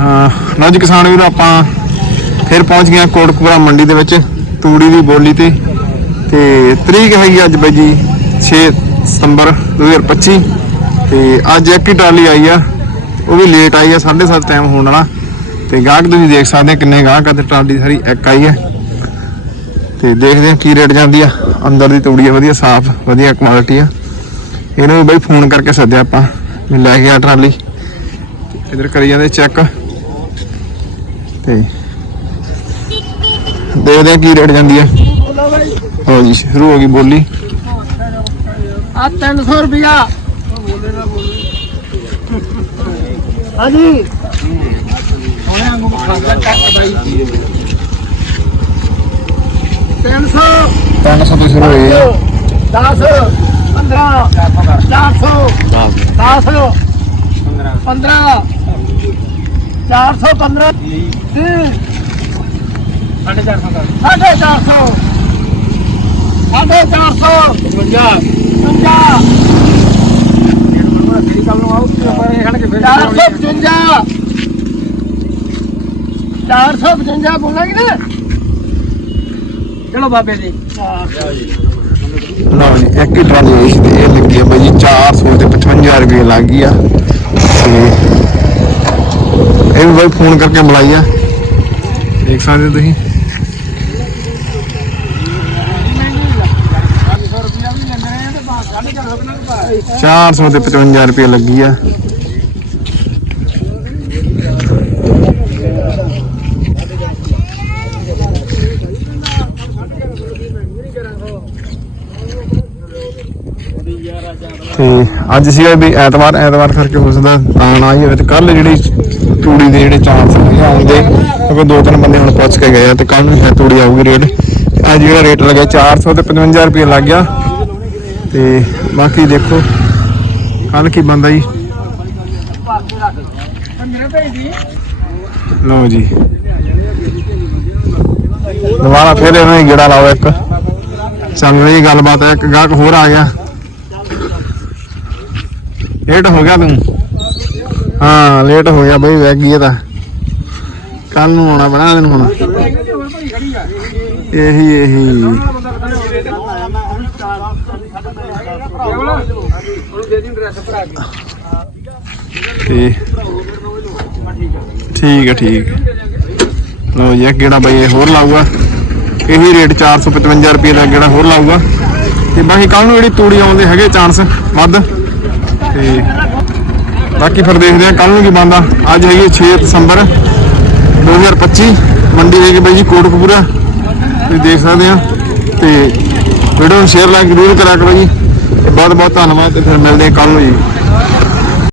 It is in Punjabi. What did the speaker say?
ਲਓ ਜੀ ਕਿਸਾਨ ਵੀਰੋ, ਆਪਾਂ ਫਿਰ ਪਹੁੰਚ ਗਏ ਹਾਂ ਕੋਟਕਪੁਰਾ ਮੰਡੀ ਦੇ ਵਿੱਚ, ਤੂੜੀ ਦੀ ਬੋਲੀ ਤੇ। ਤੇ ਤਰੀਕ ਹੈਗੀ ਅੱਜ ਬਾਈ ਜੀ 6 ਸਤੰਬਰ 2025 ਤੇ ਅੱਜ ਇੱਕ ਹੀ ਟਰਾਲੀ ਆਈ ਆ, ਉਹ ਵੀ ਲੇਟ ਆਈ ਆ 7:30 ਟਾਈਮ ਹੋਣ ਵਾਲਾ। ਤੇ ਗਾਹਕ ਤੁਸੀਂ ਦੇਖ ਸਕਦੇ ਕਿੰਨੇ ਗਾਹਕ ਆ ਤੇ ਟਰਾਲੀ ਸਾਰੀ ਇੱਕ ਆਈ ਆ। ਤੇ ਦੇਖਦੇ ਆ ਕੀ ਰੇਟ ਜਾਂਦੀ ਆ। ਅੰਦਰ ਦੀ ਤੂੜੀ ਆ, ਵਧੀਆ ਸਾਫ਼, ਵਧੀਆ ਕੁਆਲਿਟੀ ਆ। ਇਹਨੂੰ ਵੀ ਬਈ ਫੋਨ ਕਰਕੇ ਸੱਦਿਆ ਆਪਾਂ ਲੈ ਕੇ ਆ ਟਰਾਲੀ। ਇਧਰ ਕਰੀ ਜਾਂਦੇ ਚੈੱਕ ਤੇ ਦੇਖਦੇ ਆ ਕੀ ਰੇਟ ਜਾਂਦੀ ਆ। ਹੋ ਜੀ ਸ਼ੁਰੂ ਹੋ ਗਈ ਬੋਲੀ। ਆ 300 ਰੁਪਿਆ ਹਾਂਜੀ। ਸੋਹਣਿਆਂ ਨੂੰ ਖਾਂਦਾ ਟੱਕ ਬਾਈ 300 300 ਤੋਂ ਸ਼ੁਰੂ ਹੋਈ ਆ। 10 15 400 10 15 415 ਸਾਢੇ 400 ਸਾਢੇ 400 ਸਾਢੇ 400 50 ਮੇਰੀ ਗੱਲ ਨੂੰ ਆਉ ਪਰ ਇਹ ਖੜ ਕੇ ਫਿਰ 455 455 ਬੋਲਾਂਗੇ ਨਾ ਚਲੋ ਬਾਬੇ ਜੀ। ਲਓ ਜੀ ਇੱਕ ਹੀ ਟਰਾਲੀ ਆਈ ਸੀ ਤੇ ਇਹ ਲੱਗੀ ਆ ਬਾਈ ਜੀ 400 ਤੇ 55 ਰੁਪਏ ਲੱਗ ਗਈ ਆ। ਇਹ ਵੀ ਬਾਈ ਫੋਨ ਕਰਕੇ ਬੁਲਾਈ ਆ। ਦੇਖ ਸਕਦੇ ਹੋ ਤੁਸੀਂ। ਚਾਰ ਸੌ ਤੇ ਬਾਅਦ ਸਾਢੇ 400 ਕਿੰਨਾ ਕੁ ਪਾ 400 ਤੇ 55 ਰੁਪਏ ਲੱਗੀ ਆ। ਤੇ ਅੱਜ ਸੀਗਾ ਵੀ ਐਤਵਾਰ ਐਤਵਾਰ ਕਰਕੇ ਹੋ ਸਕਦਾ ਤਾਂ ਨਾ ਹੀ ਹੋਵੇ ਤੇ ਕੱਲ ਜਿਹੜੀ ਤੂੜੀ ਦੇ ਜਿਹੜੇ ਚਾਂਸ ਹੈਗੇ ਆਉਂਦੇ, ਕਿਉਂਕਿ ਦੋ ਤਿੰਨ ਬੰਦੇ ਹੁਣ ਪੁੱਛ ਕੇ ਗਏ ਆ ਤੇ ਕੱਲ ਨੂੰ ਸ਼ਾਇਦ ਤੂੜੀ ਆਊਗੀ ਰੇਟ। ਤੇ ਅੱਜ ਜਿਹੜਾ ਰੇਟ ਲੱਗਿਆ 400 ਤੇ 55 ਰੁਪਏ ਲੱਗ ਗਿਆ। ਤੇ ਬਾਕੀ ਦੇਖੋ ਕੱਲ ਕੀ ਬੰਦਾ ਜੀ? ਲਓ ਜੀ। ਦੁਬਾਰਾ ਫਿਰ ਇਹਨਾਂ ਹੀ ਗੇੜਾ ਲਾਓ ਇੱਕ। ਸਾਨੂੰ ਇਹ ਗੱਲਬਾਤ ਹੈ, ਇੱਕ ਗਾਹਕ ਹੋਰ ਆ ਗਿਆ। ਲੇਟ ਹੋ ਗਿਆ ਤੂੰ? ਹਾਂ ਲੇਟ ਹੋ ਗਿਆ ਬਈ ਵੈਗ ਗਈ ਤਾਂ। ਕੱਲ ਨੂੰ ਆਉਣਾ ਪੈਣਾ ਤੈਨੂੰ ਹੁਣ। ਇਹੀ ਇਹੀ। ਤੇ ਠੀਕ ਹੈ ਠੀਕ। ਹੈ ਜੀ ਕਿਹੜਾ ਬਾਈ, ਇਹ ਹੋਰ ਲਾਊਗਾ। ਇਹੀ ਰੇਟ 455 ਰੁਪਏ ਦਾ ਕਿਹੜਾ ਹੋਰ ਲਾਊਗਾ। ਤੇ ਬਾਕੀ ਕੱਲ ਨੂੰ ਜਿਹੜੀ ਤੂੜੀ ਆਉਂਦੇ ਹੈਗੇ ਚਾਂਸ, ਵੱਧ। ਤੇ ਬਾਕੀ ਫਿਰ ਦੇਖਦੇ ਆ ਕੱਲ ਨੂੰ ਕੀ ਬੰਦਾ ਅੱਜ ਹੈਗੀ ਹੈ 6 ਦਸੰਬਰ 2025 ਮੰਡੀ ਹੈਗੀ ਬਾਈ ਜੀ ਕੋਟਕਪੂਰਾ। ਤੁਸੀਂ ਦੇਖ ਸਕਦੇ ਆ ਤੇ ਵੀਡੀਓ ਨੂੰ ਸ਼ੇਅਰ ਲਾਈਕ ਜ਼ਰੂਰ ਕਰਿਆ ਕਰੋ ਜੀ। ਤੇ ਬਹੁਤ ਬਹੁਤ ਧੰਨਵਾਦ ਤੇ ਫਿਰ ਮਿਲਦੇ ਆ ਕੱਲ ਨੂੰ ਜੀ।